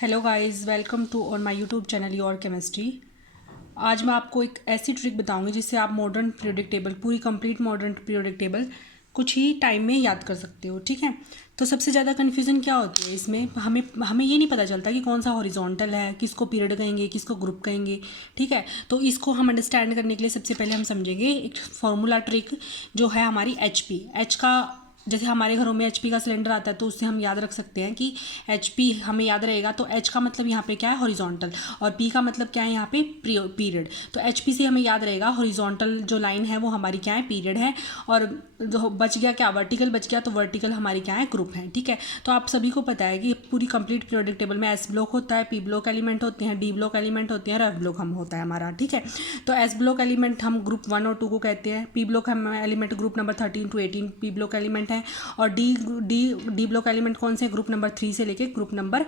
Hello guys, welcome to on my YouTube channel your chemistry. आज मैं आपको एक ऐसी ट्रिक बताऊंगी जिससे आप मॉडर्न पीरियोडिक टेबल, पूरी कंप्लीट मॉडर्न पीरियोडिक टेबल कुछ ही टाइम में याद कर सकते हो। ठीक है, तो सबसे ज़्यादा कन्फ्यूज़न क्या होती है इसमें, हमें हमें ये नहीं पता चलता कि कौन सा हॉरिजॉन्टल है, किसको पीरियड कहेंगे, किसको ग्रुप कहेंगे। ठीक है, तो इसको हम अंडरस्टैंड करने के लिए सबसे पहले हम समझेंगे एक फॉर्मूला ट्रिक जो है हमारी एच का। जैसे हमारे घरों में एचपी का सिलेंडर आता है तो उससे हम याद रख सकते हैं कि एचपी हमें याद रहेगा। तो एच का मतलब यहाँ पे क्या है, हॉरिजॉन्टल, और पी का मतलब क्या है यहाँ पे, पीरियड। तो एचपी से हमें याद रहेगा हॉरिजॉन्टल जो लाइन है वो हमारी क्या है, पीरियड है। और जो बच गया क्या, वर्टिकल बच गया, तो वर्टिकल हमारी क्या है, ग्रुप है। ठीक है, तो आप सभी को पता है कि पूरी कंप्लीट पीरियोडिक टेबल में एस ब्लॉक होता है, पी ब्लॉक एलिमेंट होते हैं, डी ब्लॉक एलिमेंट होते हैं, और एफ ब्लॉक हम होता है हमारा। ठीक है, तो एस ब्लॉक एलिमेंट हम ग्रुप 1 और 2 को कहते हैं, पी ब्लॉक हम element group number 13 to 18 P block element है, और डी ब्लॉक एलिमेंट कौन से, ग्रुप नंबर 3 से लेके ग्रुप नंबर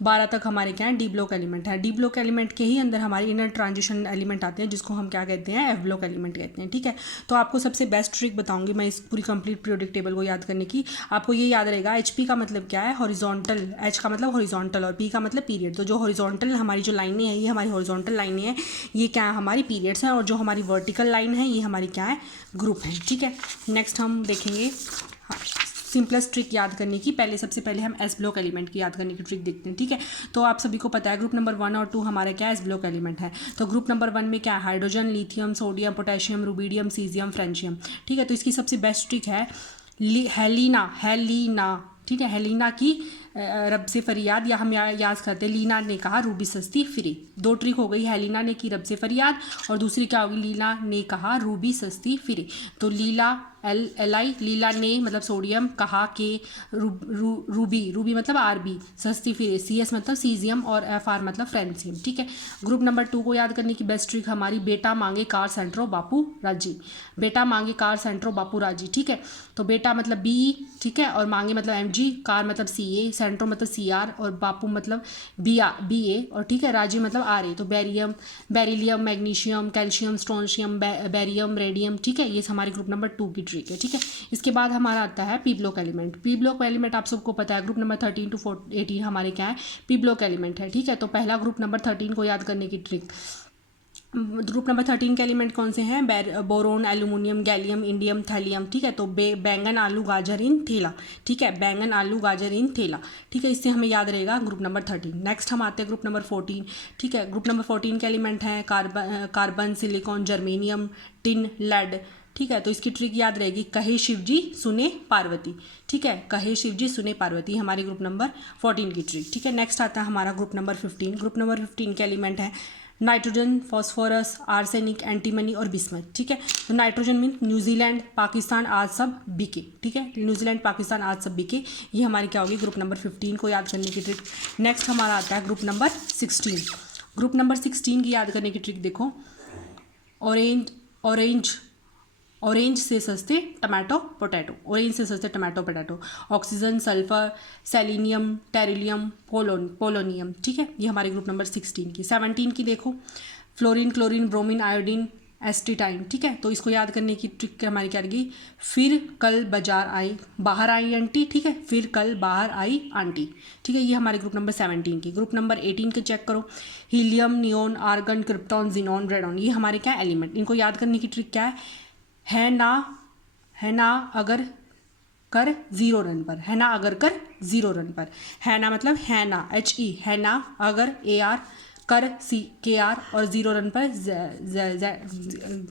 12 तक हमारे क्या है, डी ब्लॉक एलिमेंट है। डी ब्लॉक एलिमेंट के ही अंदर हमारे इनर ट्रांजिशन एलिमेंट आते हैं जिसको हम क्या कहते हैं, एफ ब्लॉक एलिमेंट कहते हैं। ठीक है, तो आपको सबसे बेस्ट ट्रिक बताऊंगी मैं इस पूरी कंप्लीट पीरियोडिक टेबल को याद करने की। आपको ये याद रहेगा, एच पी का मतलब क्या है, हॉरिजॉन्टल, एच का मतलब हॉरिजॉन्टल और पी का मतलब पीरियड। तो जो हॉरिजॉन्टल हमारी जो लाइनें हैं, ये हमारी हॉरिजॉन्टल लाइनें हैं, ये क्या है, हमारी पीरियड्स हैं, और जो हमारी वर्टिकल लाइन है ये हमारी क्या है, ग्रुप है। ठीक है, नेक्स्ट हम देखेंगे सिंपलेस्ट ट्रिक याद करने की। पहले सबसे पहले हम एस ब्लॉक एलिमेंट की याद करने की ट्रिक देखते हैं। ठीक है, तो आप सभी को पता है ग्रुप नंबर 1 और 2 हमारे क्या है, एस ब्लॉक एलिमेंट है। तो ग्रुप नंबर 1 में क्या है, hydrogen, lithium, sodium, potassium, rubidium, caesium, francium. ठीक है, तो इसकी सबसे बेस्ट ट्रिक है हेलिना। ठीक है, हेलिना की रब से फरियाद, या हम याद करते हैं, लीना ने कहा रूबी सस्ती फिरी। दो ट्रिक हो गई, हेलिना ने की रब से फरियाद, और दूसरी क्या होगी, लीला ने कहा रूबी सस्ती फिरी। तो लीला एल आई, लीला ने मतलब सोडियम, कहा के रूबी मतलब आरबी, सस्ती फिरे सी एस मतलब सीजियम, और एफ आर मतलब फ्रेंसियम। ठीक है, ग्रुप नंबर 2 को याद करने की बेस्ट ट्रिक हमारी बेटा मांगे कार सेंट्रो बापू राजी। बेटा मांगे कार सेंट्रो बापू राजी। ठीक है, तो बेटा मतलब बी, ठीक है, और मांगे मतलब एम जी, कार मतलब सी ए, सेंट्रो मतलब सी आर, और बापू मतलब बी ए, और ठीक है, राजी मतलब आर ए। तो beryllium, magnesium, calcium, strontium, barium, radium. ठीक है, ये हमारे ग्रुप नंबर 2 की ट्रिक है। ठीक है, इसके बाद हमारा आता है P block element. P block element आप सबको पता है ग्रुप नंबर 13 to 18 हमारे क्या है, पी ब्लॉक एलिमेंट है। ठीक है, तो पहला ग्रुप नंबर 13 को याद करने की ट्रिक, ग्रुप नंबर 13 के एलिमेंट कौन से हैं, boron, aluminium, gallium, indium, thallium. ठीक है, तो बैंगन, आलू, गाजर इन थैला। ठीक है, बैंगन, आलू, गाजर इन थैला। ठीक है, इससे हमें याद रहेगा ग्रुप नंबर 13। नेक्स्ट हम आते हैं ग्रुप नंबर 14। ठीक है, ग्रुप नंबर 14 के एलिमेंट हैं carbon, silicon, germanium, tin, lead. ठीक है, तो इसकी ट्रिक याद रहेगी, कहे शिवजी सुने पार्वती। ठीक है, कहे शिवजी सुने पार्वती हमारे ग्रुप नंबर 14 की ट्रिक। ठीक है, नेक्स्ट आता है हमारा ग्रुप नंबर 15। ग्रुप नंबर 15 के एलिमेंट है नाइट्रोजन, फॉस्फोरस, आर्सेनिक, एंटीमनी और बिस्मथ। ठीक है, तो नाइट्रोजन मीन न्यूजीलैंड, पाकिस्तान आज सब बीके। ठीक है, न्यूजीलैंड, पाकिस्तान आज सब बीके, ये हमारी क्या होगी, ग्रुप नंबर 15 को याद करने की ट्रिक। नेक्स्ट हमारा आता है ग्रुप नंबर 16। ग्रुप नंबर 16 की याद करने की ट्रिक देखो, ऑरेंज ऑरेंज से सस्ते टमाटो पोटैटो, ऑरेंज से सस्ते tomato potato, oxygen, sulphur, selenium, tellurium, polonium. ठीक है, ये हमारे ग्रुप नंबर 16 की। 17 की देखो, फ्लोरीन, क्लोरीन, ब्रोमीन, आयोडीन, एस्टिटाइन। ठीक है, तो इसको याद करने की ट्रिक हमारी क्या रहेगी, फिर कल बाहर आई आंटी। ठीक है, फिर कल बाहर आई आंटी। ठीक है, ये हमारे ग्रुप नंबर 17 की। ग्रुप नंबर 18 के चेक करो, helium, neon, argon, krypton, xenon, radon. ये हमारे क्या एलिमेंट, इनको याद करने की ट्रिक क्या है ना अगर कर 0 रन पर, है ना अगर कर 0 रन पर। है ना मतलब है ना, HE, है ना अगर AR, कर KR, और 0 रन पर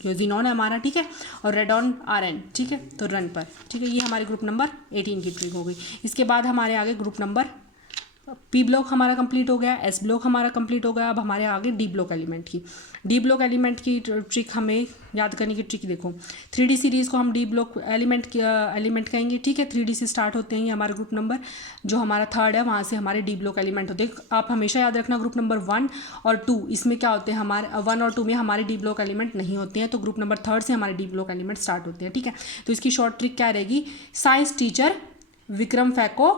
जिनॉन है हमारा। ठीक है, और रेडॉन RN। ठीक है, तो रन पर। ठीक है, ये हमारे ग्रुप नंबर 18 की ट्रिक हो गई। इसके बाद हमारे आगे ग्रुप नंबर, पी ब्लॉक हमारा कंप्लीट हो गया, एस ब्लॉक हमारा कंप्लीट हो गया। अब हमारे आगे डी ब्लॉक एलिमेंट की। डी ब्लॉक एलिमेंट की ट्रिक हमें याद करने की ट्रिक देखो, 3D सीरीज़ को हम डी ब्लॉक एलिमेंट कहेंगे। ठीक है, 3D से स्टार्ट होते हैं ये हमारा ग्रुप नंबर, जो हमारा 3rd है वहाँ से हमारे डी ब्लॉक एलिमेंट होते हैं। आप हमेशा याद रखना ग्रुप नंबर 1 और 2 इसमें क्या होते हैं, हमारे 1 और 2 में हमारे डी ब्लॉक एलिमेंट नहीं होते हैं, तो ग्रुप नंबर 3rd से हमारे डी ब्लॉक एलिमेंट स्टार्ट होते हैं। ठीक है, तो इसकी शॉर्ट ट्रिक क्या रहेगी, साइंस टीचर विक्रम फैको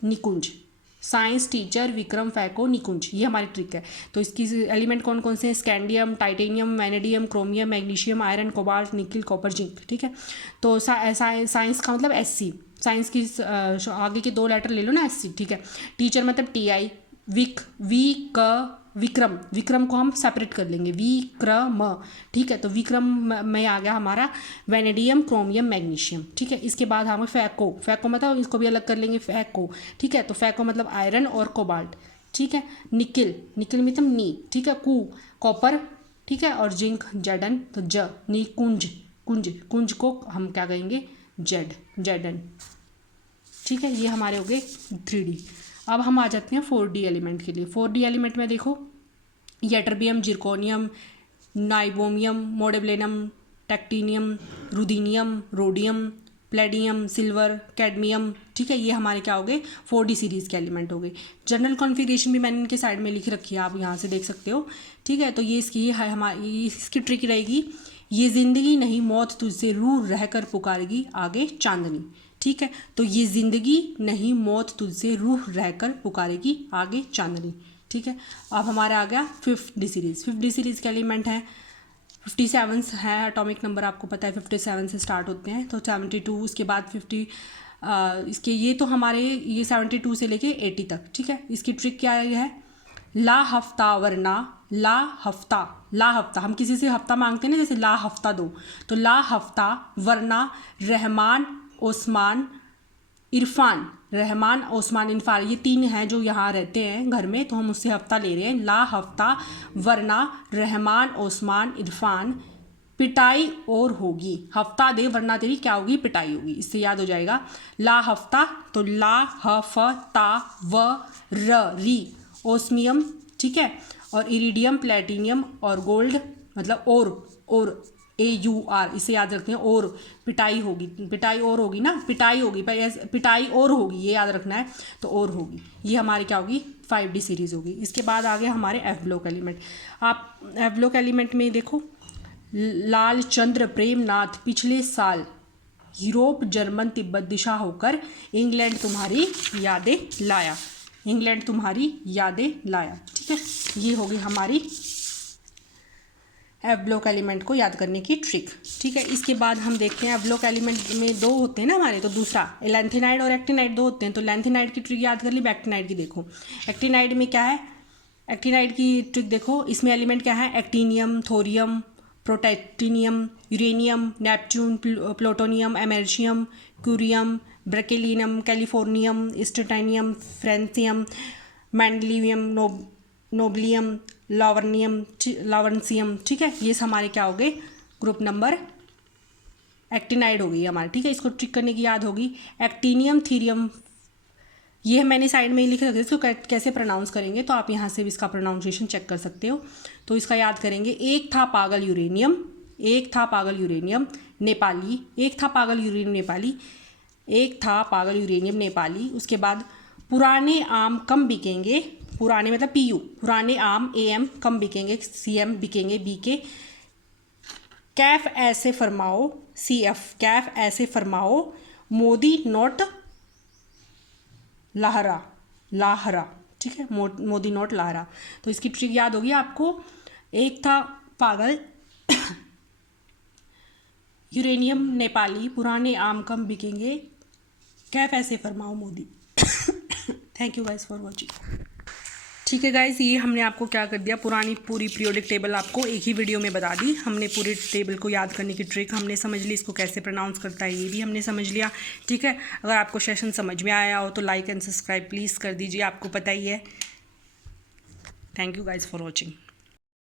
निकुंज, साइंस टीचर विक्रम फैको निकुंज, ये हमारी ट्रिक है। तो इसकी एलिमेंट कौन कौन से हैं, scandium, titanium, vanadium, chromium, magnesium, iron, cobalt, nickel, copper, zinc. ठीक है, तो साइंस का मतलब SC, साइंस की आगे के 2 लेटर ले लो ना, SC। ठीक है, टीचर मतलब TI, विक्रम, विक्रम को हम सेपरेट कर लेंगे, विक्रम, ठीक है। तो विक्रम में आ गया हमारा वेनेडियम, क्रोमियम, मैग्नीशियम, ठीक है। इसके बाद हमें फैको, फैको मतलब इसको भी अलग कर लेंगे, फैको, ठीक है। तो फैको मतलब आयरन और कोबाल्ट, ठीक है। निकिल, निकिल मतलब नी, ठीक है। कॉपर, ठीक है। और जिंक, जेडन, तो ज नी कुंज, कुंज, कुंज को हम क्या कहेंगे, जेड, जेडन, ठीक है। ये हमारे हो गए 3D। अब हम आ जाते हैं 4D एलिमेंट के लिए। 4D एलिमेंट में देखो, ytterbium, zirconium, niobium, molybdenum, technetium, ruthenium, rhodium, palladium, silver, cadmium, ठीक है। ये हमारे क्या हो गए, 4D सीरीज़ के एलिमेंट हो गए। जनरल कॉन्फ़िगरेशन भी मैंने इनके साइड में लिख रखी है, आप यहाँ से देख सकते हो, ठीक है। तो ये इसकी है हमारी, इसकी ट्रिक रहेगी, ये ज़िंदगी नहीं मौत तुझसे रूह रहकर पुकारेगी आगे चांदनी, ठीक है। तो ये ज़िंदगी नहीं मौत तुझसे रूह रहकर पुकारेगी आगे चांदनी, ठीक है। अब हमारा आ गया 5th सीरीज़। 5th सीरीज़ के एलिमेंट हैं 57 है, एटॉमिक नंबर आपको पता है 57 से स्टार्ट होते हैं। तो 72, उसके बाद 50, इसके ये तो हमारे ये 72 से लेके 80 तक, ठीक है। इसकी ट्रिक क्या है, ला हफ्ता वरना, ला हफ्ता, ला हफ्ता, हम किसी से हफ्ता मांगते हैं ना, जैसे ला हफ्ता दो, तो ला हफ्ता वरना रहमान, ओस्मान, इरफान, रहमान, ओस्मान, इरफान, ये 3 हैं जो यहाँ रहते हैं घर में, तो हम उससे हफ्ता ले रहे हैं। ला हफ्ता वरना रहमान, ओस्मान, इरफान, पिटाई और होगी, हफ्ता दे वरना तेरी क्या होगी, पिटाई होगी। इससे याद हो जाएगा, ला हफ्ता तो ला ह फ ता व र री, ओस्मियम, ठीक है। और इरिडियम, प्लेटिनियम और गोल्ड मतलब और AUR, इसे याद रखते हैं। और पिटाई होगी, पिटाई और होगी ना, पिटाई होगी, पिटाई और होगी, ये याद रखना है, तो और होगी। ये हमारी क्या होगी, 5D सीरीज़ होगी। इसके बाद आ गया हमारे F ब्लॉक एलिमेंट। आप F ब्लॉक एलिमेंट में देखो, लाल चंद्र प्रेमनाथ पिछले साल यूरोप, जर्मन, तिब्बत दिशा होकर इंग्लैंड तुम्हारी यादें लाया, इंग्लैंड तुम्हारी यादें लाया, ठीक है। ये होगी हमारी एफ ब्लॉक एलिमेंट को याद करने की ट्रिक, ठीक है। इसके बाद हम देखते हैं एफ ब्लॉक एलिमेंट में 2 होते हैं ना हमारे, तो दूसरा लैंथेनाइड और एक्टिनाइड 2 होते हैं। तो लैंथेनाइड की ट्रिक याद कर ली, एक्टिनाइड की देखो। एक्टिनाइड में क्या है, एक्टिनाइड की ट्रिक देखो, इसमें एलिमेंट क्या है, actinium, thorium, protactinium, uranium, Neptune, plutonium, americium, curium, berkelium, californium, स्ट्रैटिनियम, फ्रेंसियम, मैंडलियम, नोबलियम, लावर्नसियम, ठीक है। ये हमारे क्या हो गए, ग्रुप नंबर एक्टिनाइड हो गई हमारी, ठीक है। इसको ट्रिक करने की याद होगी, एक्टीनियम, थीरियम, ये मैंने साइड में ही लिख रखा है, इसको कैसे प्रोनाउंस करेंगे, तो आप यहाँ से भी इसका प्रोनाउंसिएशन चेक कर सकते हो। तो इसका याद करेंगे, एक था पागल यूरेनियम, एक था पागल यूरेनियम नेपाली, एक था पागल यूरेनियम नेपाली, एक था पागल यूरेनियम नेपाली। उसके बाद पुराने आम कम बिकेंगे, पुराने मतलब PU, पुराने आम AM come बिकेंगे, CM बिकेंगे BK, Kaif ऐसे फरमाओ CF, कैफ ऐसे फरमाओ मोदी नोट लाहरा, लाहरा, ठीक है। मोदी नोट लाहरा। तो इसकी ट्रिक याद होगी आपको, एक था पागल यूरेनियम नेपाली, पुराने आम कम बिकेंगे, कैफ ऐसे फरमाओ Modi. Thank you guys for watching. ठीक है गाइज, ये हमने आपको क्या कर दिया, पुरानी पूरी पीरियोडिक टेबल आपको एक ही वीडियो में बता दी हमने। पूरी टेबल को याद करने की ट्रिक हमने समझ ली, इसको कैसे प्रोनाउंस करता है ये भी हमने समझ लिया, ठीक है। अगर आपको सेशन समझ में आया हो तो लाइक एंड सब्सक्राइब प्लीज़ कर दीजिए, आपको पता ही है। Thank you guys for watching.